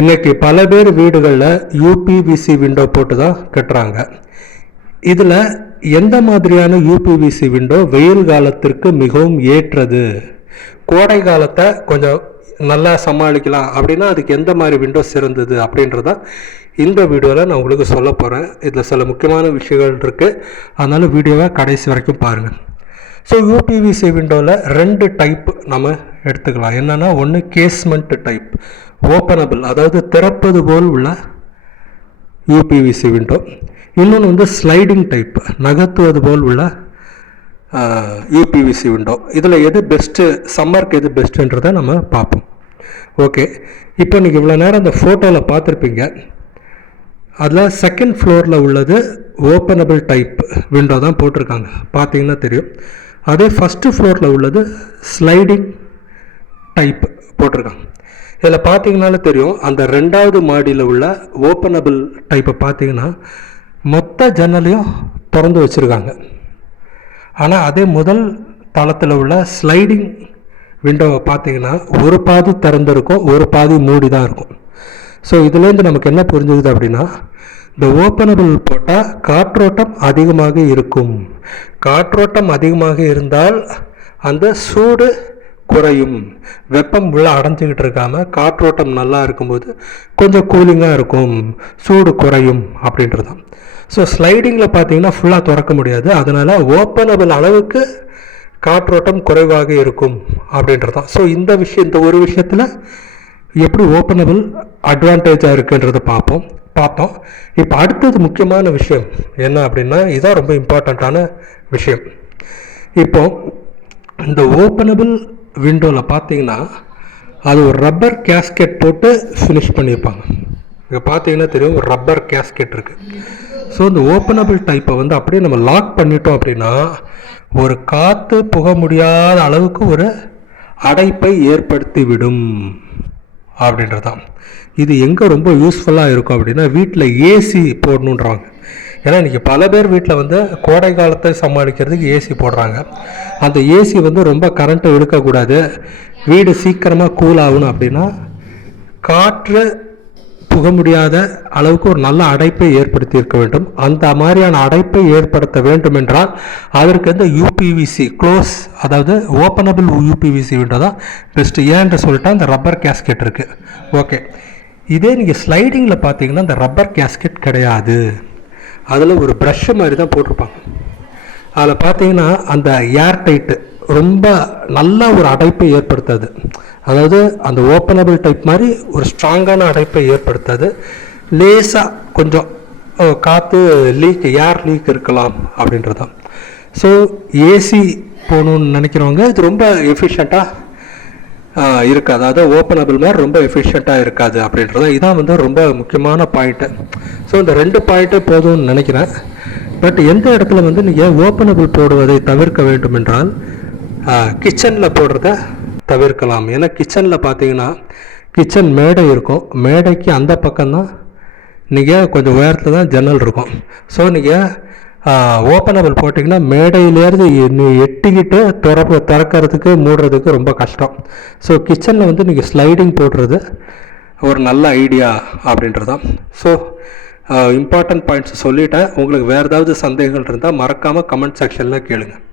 இன்றைக்கி பல பேர் வீடுகளில் யூபிவிசி விண்டோ போட்டு தான் கட்டுறாங்க. இதில் எந்த மாதிரியான யூபிவிசி விண்டோ வெயில் காலத்திற்கு மிகவும் ஏற்றது, கோடை காலத்தை கொஞ்சம் நல்லா சமாளிக்கலாம் அப்படின்னா அதுக்கு எந்த மாதிரி விண்டோ சிறந்தது அப்படின்றத இந்த வீடியோவில் நான் உங்களுக்கு சொல்ல போகிறேன். இதில் சில முக்கியமான விஷயங்கள் இருக்குது, அதனால் வீடியோவை கடைசி வரைக்கும் பாருங்கள். ஸோ யூபிவிசி விண்டோவில் 2 டைப் நம்ம எடுத்துக்கலாம். என்னென்னா, ஒன்று கேஸ்மெண்ட் டைப், ஓப்பனபிள், அதாவது திறப்பது போல் உள்ள யூபிவிசி விண்டோ. இன்னொன்று வந்து ஸ்லைடிங் டைப், நகர்த்துவது போல் உள்ள யூபிவிசி விண்டோ. இதில் எது பெஸ்ட்டு, சம்மருக்கு எது பெஸ்ட்டுன்றதை நம்ம பார்ப்போம். ஓகே, இப்போ நீங்கள் இவ்வளோ நேரம் அந்த ஃபோட்டோவில் பார்த்துருப்பீங்க. அதில் செகண்ட் ஃப்ளோரில் உள்ளது ஓப்பனபிள் டைப் விண்டோ தான் போட்டிருக்காங்க, பார்த்தீங்கன்னா தெரியும். அதே ஃபஸ்ட்டு ஃப்ளோரில் உள்ளது ஸ்லைடிங் டைப் போட்டிருக்காங்க. இதில் பார்த்தீங்கன்னாலே தெரியும், அந்த 2வது மாடியில் உள்ள ஓப்பனபிள் டைப்பை பார்த்தீங்கன்னா மொத்த ஜன்னலையும் திறந்து வச்சுருக்காங்க. ஆனால் அதே முதல் தளத்தில் உள்ள ஸ்லைடிங் விண்டோவை பார்த்தீங்கன்னா ஒரு பாதி திறந்திருக்கும், ஒரு பாதி மூடி தான் இருக்கும். ஸோ இதுலேருந்து நமக்கு என்ன புரிஞ்சுக்குது அப்படின்னா, இந்த ஓப்பனபிள் போட்டால் காற்றோட்டம் அதிகமாக இருக்கும். காற்றோட்டம் அதிகமாக இருந்தால் அந்த சூடு குறையும். வெப்பம் உள்ள அடைஞ்சிக்கிட்டு இருக்காமல் காற்றோட்டம் நல்லா இருக்கும்போது கொஞ்சம் கூலிங்காக இருக்கும், சூடு குறையும் அப்படின்றது தான். ஸோ ஸ்லைடிங்கில் பார்த்தீங்கன்னா ஃபுல்லாக திறக்க முடியாது, அதனால் ஓப்பனபிள் அளவுக்கு காற்றோட்டம் குறைவாக இருக்கும் அப்படின்றது தான். ஸோ இந்த ஒரு விஷயத்தில் எப்படி ஓப்பனபிள் அட்வான்டேஜாக இருக்குன்றதை பார்த்தோம். இப்போ அடுத்தது முக்கியமான விஷயம் என்ன அப்படின்னா, இதுதான் ரொம்ப இம்பார்ட்டண்ட்டான விஷயம். இப்போ இந்த ஓப்பனபிள் விண்டோவில் பார்த்தீங்கன்னா அது ஒரு ரப்பர் கேஸ்கெட் போட்டு ஃபினிஷ் பண்ணியிருப்பாங்க. இங்கே பார்த்தீங்கன்னா தெரியும், ஒரு ரப்பர் கேஸ்கெட் இருக்குது. ஸோ இந்த ஓப்பனபிள் டைப்பை வந்து அப்படியே நம்ம லாக் பண்ணிட்டோம் அப்படின்னா ஒரு காற்று புக முடியாத அளவுக்கு ஒரு அடைப்பை ஏற்படுத்தி விடும் அப்படின்றதான். இது எங்கே ரொம்ப யூஸ்ஃபுல்லாக இருக்கும் அப்படின்னா, வீட்டில் ஏசி போடணுன்றாங்க. ஏன்னா இன்றைக்கி பல பேர் வீட்டில் வந்து கோடை காலத்தை சமாளிக்கிறதுக்கு ஏசி போடுறாங்க. அந்த ஏசி வந்து ரொம்ப கரண்ட்டை இழுக்கக்கூடாது, வீடு சீக்கிரமாக கூல் ஆகணும் அப்படின்னா காற்று புக முடியாத அளவுக்கு ஒரு நல்ல அடைப்பை ஏற்படுத்தி இருக்க வேண்டும். அந்த மாதிரியான அடைப்பை ஏற்படுத்த வேண்டும் என்றால் அதற்கு வந்து யூபிவிசி க்ளோஸ், அதாவது ஓப்பனபிள் யூபிவிசி விண்டோ தான் பெஸ்ட்டு. ஏன்னு சொல்லிட்டா அந்த ரப்பர் கேஸ்கெட் இருக்குது. ஓகே, இதே நீங்கள் ஸ்லைடிங்கில் பார்த்தீங்கன்னா அந்த ரப்பர் கேஸ்கெட் கிடையாது, அதில் ஒரு ப்ரஷ்ஷு மாதிரி தான் போட்டிருப்பாங்க. அதில் பார்த்தீங்கன்னா அந்த ஏர் டைட்டு ரொம்ப நல்ல ஒரு அடைப்பை ஏற்படுத்தாது. அதாவது அந்த ஓப்பனபிள் டைப் மாதிரி ஒரு ஸ்ட்ராங்கான அடைப்பை ஏற்படுத்தாது. லேசாக கொஞ்சம் காற்று லீக், ஏர் லீக் இருக்கலாம் அப்படின்றது தான். ஸோ ஏசி போகணுன்னு நினைக்கிறவங்க இது ரொம்ப எஃபிஷியண்ட்டாக இருக்காது, அதாவது ஓப்பனபிள் மாதிரி ரொம்ப எஃபிஷியண்ட்டாக இருக்காது அப்படின்றது இதான் வந்து ரொம்ப முக்கியமான பாயிண்ட்டு. ஸோ இந்த 2 பாயிண்ட்டே போதும்னு நினைக்கிறேன். பட் எந்த இடத்துல வந்து நீங்கள் ஓப்பனபிள் போடுவதை தவிர்க்க வேண்டும் என்றால் கிச்சனில் போடுறத தவிர்க்கலாம். ஏன்னா கிச்சனில் பார்த்தீங்கன்னா கிச்சன் மேடை இருக்கும், மேடைக்கு அந்த பக்கம்தான் நீங்கள் கொஞ்சம் உயரத்தில் தான் ஜன்னல் இருக்கும். ஸோ நீங்கள் ஓப்பனபிள் போட்டிங்கன்னா மேடையிலேருந்து எட்டிக்கிட்டு திறக்கிறதுக்கு மூடுறதுக்கு ரொம்ப கஷ்டம். ஸோ கிச்சனில் வந்து நீங்கள் ஸ்லைடிங் போடுறது ஒரு நல்ல ஐடியா அப்படின்றது தான். ஸோ இம்பார்ட்டன்ட் பாயிண்ட்ஸ் சொல்லிட்டேன். உங்களுக்கு வேறு ஏதாவது சந்தேகங்கள் இருந்தால் மறக்காமல் கமெண்ட் செக்ஷனில் கேளுங்கள்.